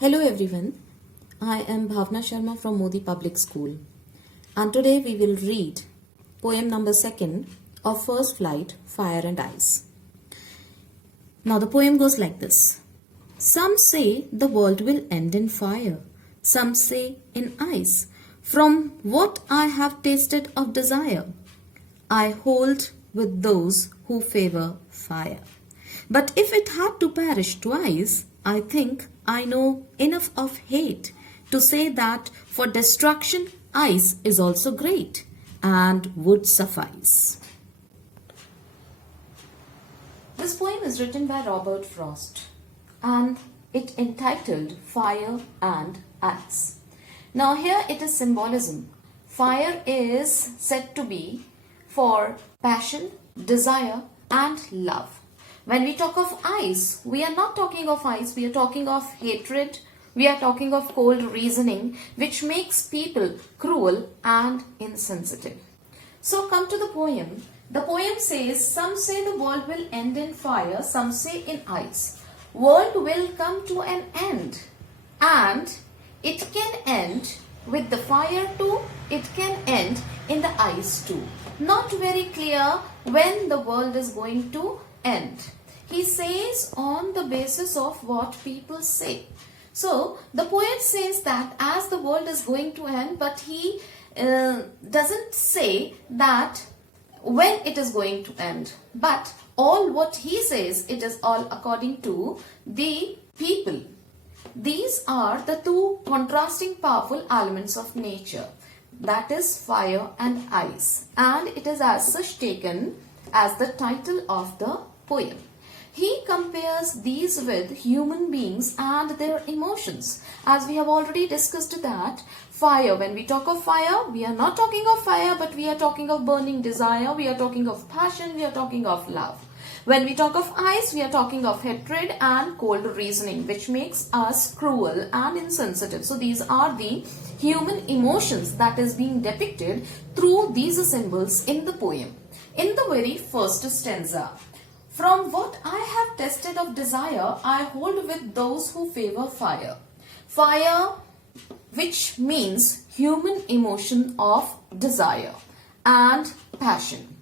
Hello everyone, I am Bhavna Sharma from Modi Public School and today we will read poem number 2 of First Flight, Fire and Ice. Now the poem goes like this. Some say the world will end in fire, some say in ice. From what I have tasted of desire, I hold with those who favor fire. But if it had to perish twice, I think I know enough of hate to say that for destruction ice is also great and would suffice. This poem is written by Robert Frost and it entitled Fire and Ice. Now here it is symbolism. Fire is said to be for passion, desire and love. When we talk of ice, we are not talking of ice, we are talking of hatred, we are talking of cold reasoning, which makes people cruel and insensitive. So come to the poem. The poem says, some say the world will end in fire, some say in ice. World will come to an end and it can end with the fire too, it can end in the ice too. Not very clear when the world is going to end. He says on the basis of what people say. So the poet says that as the world is going to end, but he doesn't say that when it is going to end. But all what he says, it is all according to the people. These are the two contrasting powerful elements of nature. That is fire and ice. And it is as such taken as the title of the poem. He compares these with human beings and their emotions. As we have already discussed that fire, when we talk of fire, we are not talking of fire, but we are talking of burning desire, we are talking of passion, we are talking of love. When we talk of ice, we are talking of hatred and cold reasoning, which makes us cruel and insensitive. So these are the human emotions that is being depicted through these symbols in the poem. In the very first stanza, from what I have tasted of desire, I hold with those who favor fire. Fire, which means human emotion of desire and passion.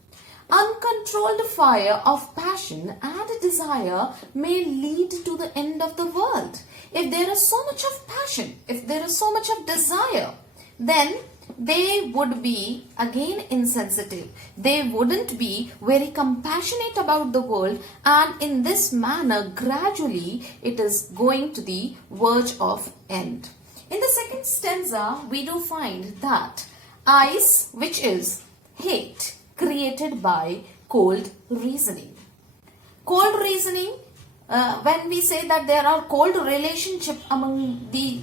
Uncontrolled fire of passion and desire may lead to the end of the world. If there is so much of passion, if there is so much of desire, then they would be again insensitive. They wouldn't be very compassionate about the world, and in this manner gradually it is going to the verge of end. In the second stanza we do find that ice, which is hate created by cold reasoning. Cold reasoning, when we say that there are cold relationship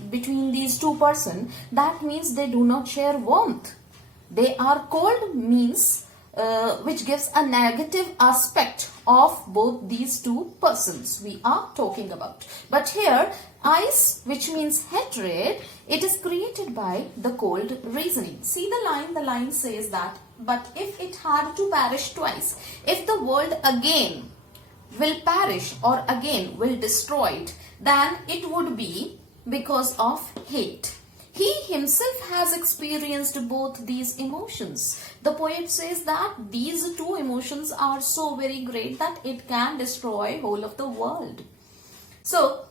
between these two persons, that means they do not share warmth. They are cold means which gives a negative aspect of both these two persons we are talking about. But here ice, which means hatred, it is created by the cold reasoning. See the line says that, but if it had to perish twice, if the world again will perish or again will destroy it, then it would be because of hate. He himself has experienced both these emotions. The poet says that these two emotions are so very great that it can destroy whole of the world. So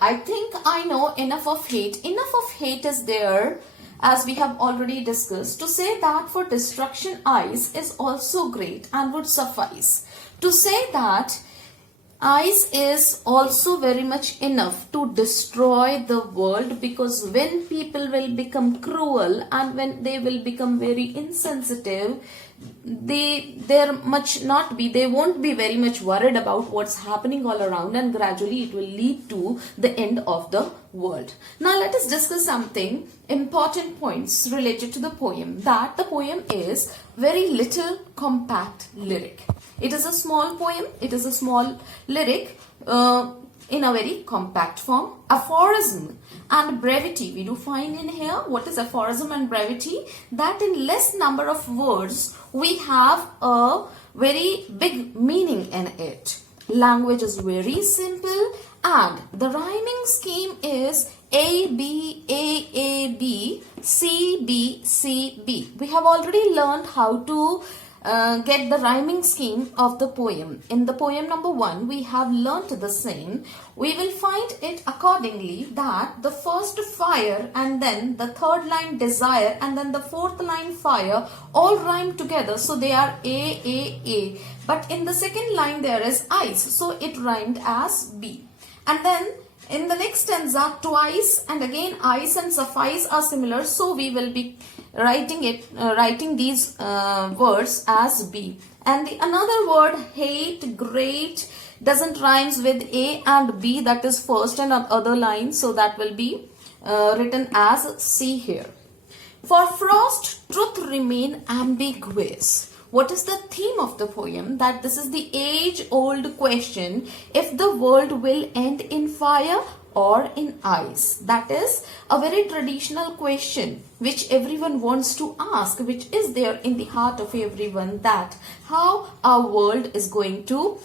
I think I know enough of hate. Enough of hate is there, as we have already discussed, to say that for destruction ice is also great and would suffice. To say that ice is also very much enough to destroy the world, because when people will become cruel and when they will become very insensitive, they won't be very much worried about what's happening all around, and gradually it will lead to the end of the world. Now let us discuss something important points related to the poem. That the poem is very little compact lyric. It is a small poem, it is a small lyric in a very compact form. Aphorism and brevity, we do find in here. What is aphorism and brevity? That in less number of words we have a very big meaning in it. Language is very simple And the rhyming scheme is A, B, A, B, C, B, C, B. We have already learned how to get the rhyming scheme of the poem. In the poem number 1, we have learnt the same. We will find it accordingly that the first fire and then the third line desire and then the fourth line fire all rhyme together. So they are A. But in the second line there is ice. So it rhymed as B. And then in the next stanza twice and again ice and suffice are similar. So we will be writing these words as B. And the another word hate, great doesn't rhymes with A and B, that is first and other line. So that will be written as C here. For frost, truth remain ambiguous. What is the theme of the poem? That this is the age-old question, if the world will end in fire or in ice. That is a very traditional question which everyone wants to ask, which is there in the heart of everyone, that how our world is going to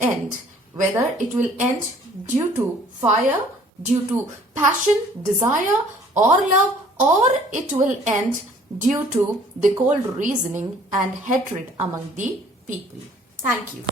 end. Whether it will end due to fire, due to passion, desire or love, or it will end due to the cold reasoning and hatred among the people. Thank you.